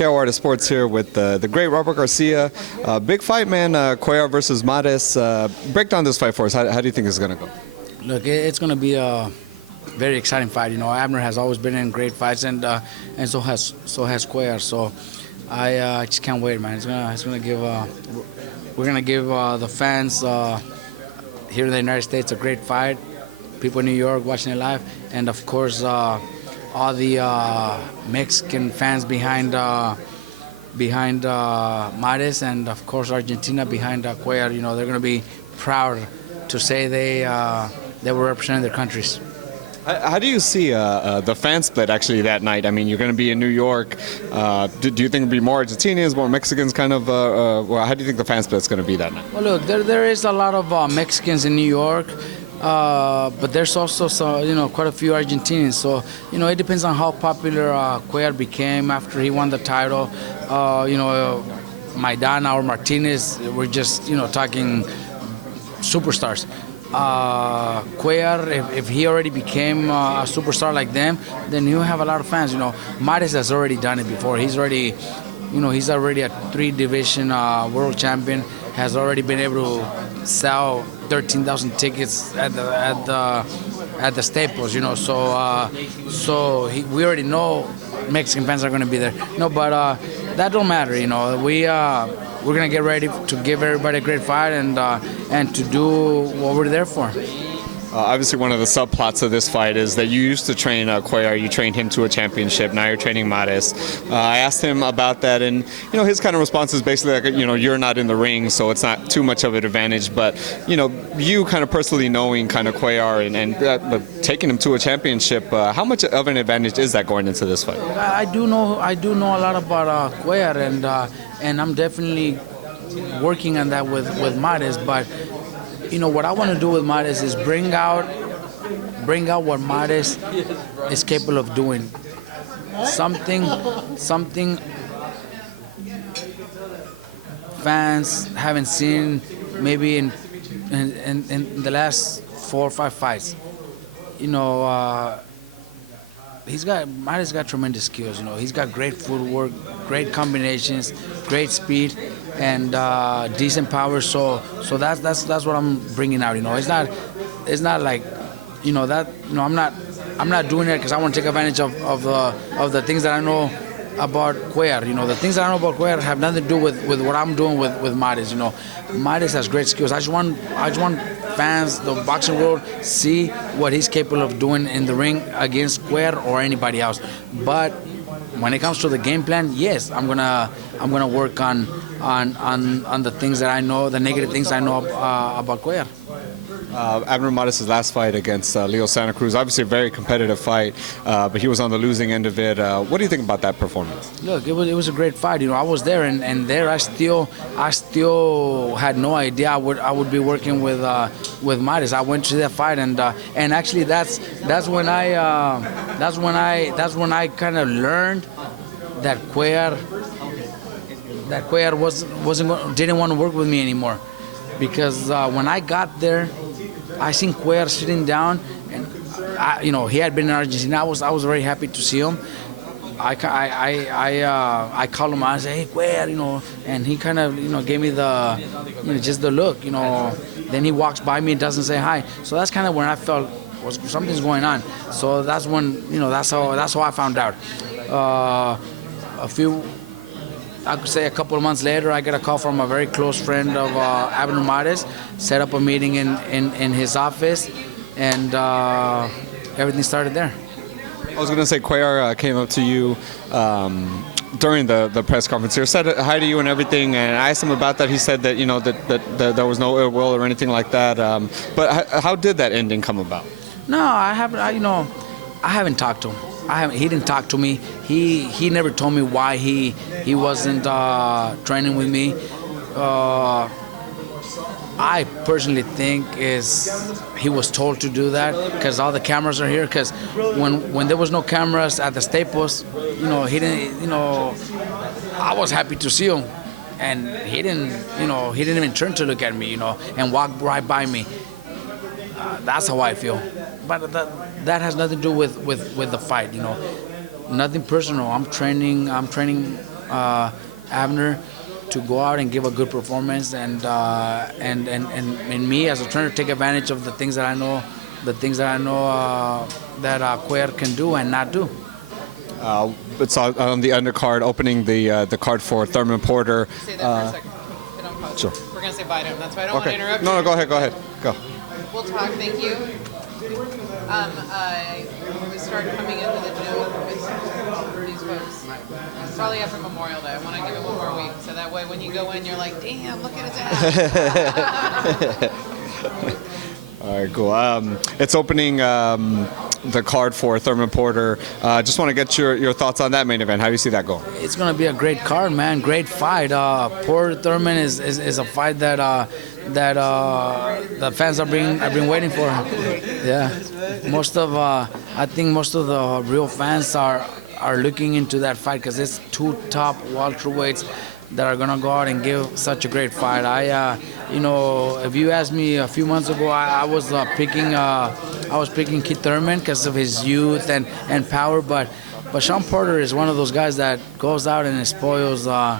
KO Art of Sports here with the great Robert Garcia. Big fight, man. Cuellar versus Mares. Break down this fight for us. How do you think it's going to go? Look, it's going to be a very exciting fight. You know, Abner has always been in great fights, and so has Cuellar. So I just can't wait, man. We're gonna give the fans here in the United States a great fight. People in New York watching it live, and of course all the Mexican fans behind Mares, and of course Argentina behind Cuellar. You know, they're gonna be proud to say they were representing their countries. How do you see the fan split actually that night? I mean, you're going to be in New York. Do you think it'll be more Argentinians, more Mexicans? Kind of. Well, how do you think the fan split is going to be that night? Well, look, there is a lot of Mexicans in New York, but there's also quite a few Argentinians. So it depends on how popular Cuellar became after he won the title. Maidana or Martinez, we're just talking superstars. Cuellar, if he already became a superstar like them, then he'll have a lot of fans. Mares has already done it before. He's already a 3-division world champion. Has already been able to sell 13,000 tickets at the Staples. We already know Mexican fans are going to be there. But that don't matter. We're gonna get ready to give everybody a great fight and to do what we're there for. Obviously, one of the subplots of this fight is that you used to train Cuellar. You trained him to a championship. Now you're training Mares. I asked him about that, and his kind of response is basically like, you're not in the ring, so it's not too much of an advantage. But you kind of personally knowing kind of Cuellar and taking him to a championship, how much of an advantage is that going into this fight? I do know a lot about Cuellar, and I'm definitely working on that with Mares, but. What I want to do with Mares is bring out what Mares is capable of doing. Something fans haven't seen maybe in the last 4 or 5 fights. Mares got tremendous skills. He's got great footwork, great combinations, great speed, and decent power. So that's what I'm bringing out. It's not like I'm not doing it because I want to take advantage of the things that I know about Cuellar. The things that I know about Cuellar have nothing to do with what I'm doing with Mares. Mares has great skills. I just want fans, the boxing world, see what he's capable of doing in the ring against Cuellar or anybody else. But when it comes to the game plan, yes, I'm gonna work on the things that I know, the negative things I know about Cuellar. Abner Mares' last fight against Leo Santa Cruz, obviously a very competitive fight, but he was on the losing end of it. What do you think about that performance? Look, it was a great fight. I was there, and there I still had no idea I would be working with Mares. I went to that fight, and actually that's when I kind of learned that Cuellar didn't want to work with me anymore, because when I got there, I seen Cuellar sitting down, and he had been in Argentina. I was very happy to see him. I called him. I said, "Hey, Cuellar," and he kind of gave me the just the look. Then he walks by me and doesn't say hi. So that's kind of when I felt something's going on. So that's when that's how I found out. I could say a couple of months later, I get a call from a very close friend of Abner Mares, set up a meeting in his office, and everything started there. I was going to say, Cuellar came up to you during the press conference here, said hi to you and everything, and I asked him about that. He said that that there was no ill will or anything like that. But how did that ending come about? No, I haven't talked to him. He didn't talk to me. He never told me why he wasn't training with me. I personally think he was told to do that because all the cameras are here. Because when there was no cameras at the Staples, he didn't. I was happy to see him, and he didn't even turn to look at me, and walk right by me. That's how I feel. But that has nothing to do with the fight, Nothing personal. I'm training Abner to go out and give a good performance, and me as a trainer take advantage of the things that I know, that Cuellar can do and not do. It's on the undercard, opening the card for Thurman Porter. Say that for a second. They don't pause. Sure. We're going to say bye to him. That's why I don't want to Okay. interrupt No, you. go ahead. Go. We'll talk. Thank you. We start coming into the gym with these folks. Probably after Memorial Day. I want to give it one more week. So that way when you go in, you're like, damn, look at his ass. All right, cool. It's opening the card for Thurman Porter. Just want to get your thoughts on that main event. How do you see that going? It's gonna be a great card, man. Great fight. Porter Thurman is a fight that the fans have been waiting for. Yeah, I think most of the real fans are looking into that fight because it's two top welterweights that are gonna go out and give such a great fight. If you asked me a few months ago, I was picking Keith Thurman because of his youth and power, but Sean Porter is one of those guys that goes out and spoils those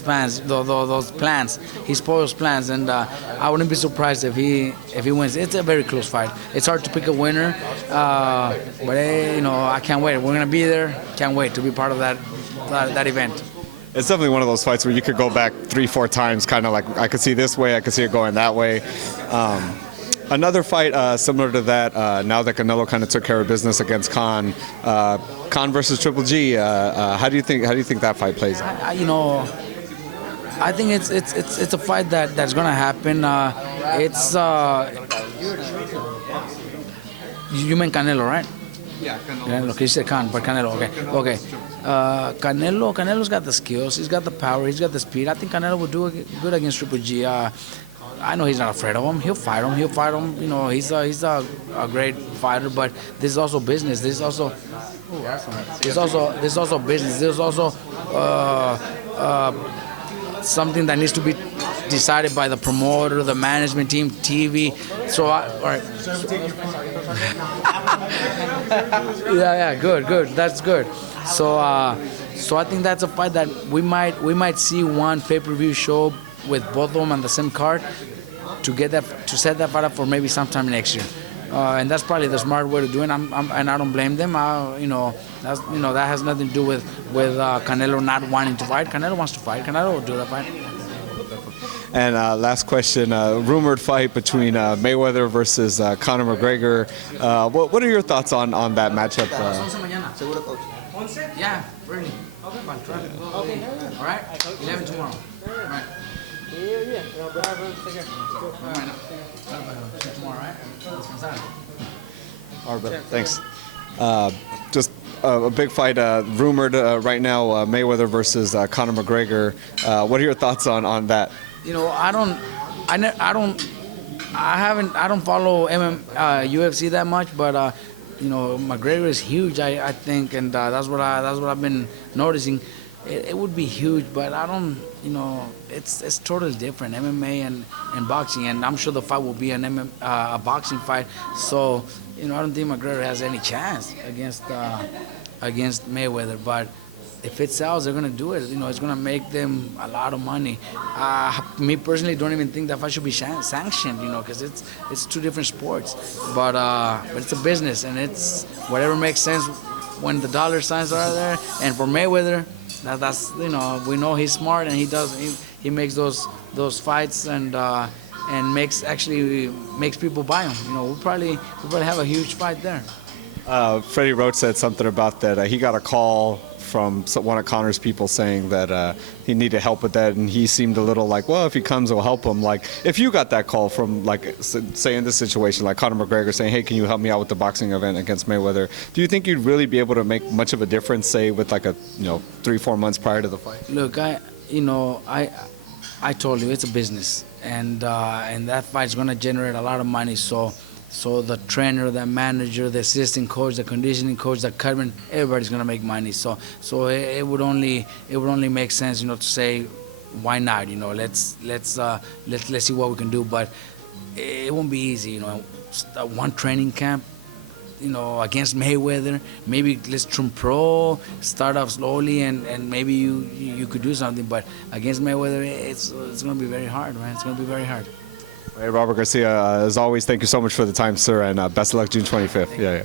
plans, those plans. He spoils plans, and I wouldn't be surprised if he wins. It's a very close fight. It's hard to pick a winner, but I can't wait. We're gonna be there. Can't wait to be part of that event. It's definitely one of those fights where you could go back 3-4 times, kind of like I could see this way, I could see it going that way. Another fight similar to that, now that Canelo kind of took care of business against Khan versus Triple G. How do you think that fight plays out? I think it's a fight that's gonna happen. You meant Canelo, right? Yeah, Canelo. Canelo. Okay, you said Khan, but Canelo. Okay. Canelo's got the skills. He's got the power. He's got the speed. I think Canelo will do good against Triple G. I know he's not afraid of him. He'll fight him. He's a great fighter. But this is also business. This is also business. There's also something that needs to be decided by the promoter, the management team, TV. So, all right. Yeah, good. That's good. So I think that's a fight that we might see one pay-per-view show with both of them on the same card to set that fight up for maybe sometime next year. And that's probably the smart way to do it. And I don't blame them. That has nothing to do with Canelo not wanting to fight. Canelo wants to fight. Canelo will do that fight. And last question, rumored fight between Mayweather versus Conor McGregor. What are your thoughts on that matchup? Yeah, really. Okay. All right. 11 tomorrow. All right. Tomorrow, right? All right, thanks. Just a big fight rumored right now, Mayweather versus Conor McGregor. What are your thoughts on that? I don't follow UFC that much, but McGregor is huge, I think, and that's what I've been noticing. It would be huge, but I don't, it's totally different, MMA and boxing, and I'm sure the fight will be a boxing fight. So, I don't think McGregor has any chance against Mayweather, but if it sells, they're gonna do it. It's gonna make them a lot of money. Me personally, don't even think that fight should be sanctioned. Because it's two different sports. But it's a business, and it's whatever makes sense when the dollar signs are there. And for Mayweather, that's we know he's smart, and he makes those fights and makes people buy him. We'll probably have a huge fight there. Freddie Roach said something about that. He got a call from one of Conor's people saying that he needed help with that, and he seemed a little like, well, if he comes, we'll help him. Like, if you got that call from, like, say in this situation, like Conor McGregor saying, hey, can you help me out with the boxing event against Mayweather, do you think you'd really be able to make much of a difference, say, with like a 3-4 months prior to the fight? Look, I told you it's a business, and that fight's gonna generate a lot of money. So the trainer, the manager, the assistant coach, the conditioning coach, the cutman, everybody's gonna make money. So it would only make sense, to say, why not? Let's see what we can do. But it won't be easy. One training camp, against Mayweather. Maybe let's turn pro, start off slowly, and maybe you could do something. But against Mayweather, it's going to be very hard, man. It's going to be very hard. Hey, Robert Garcia, as always, thank you so much for the time, sir, and best of luck June 25th. Yeah.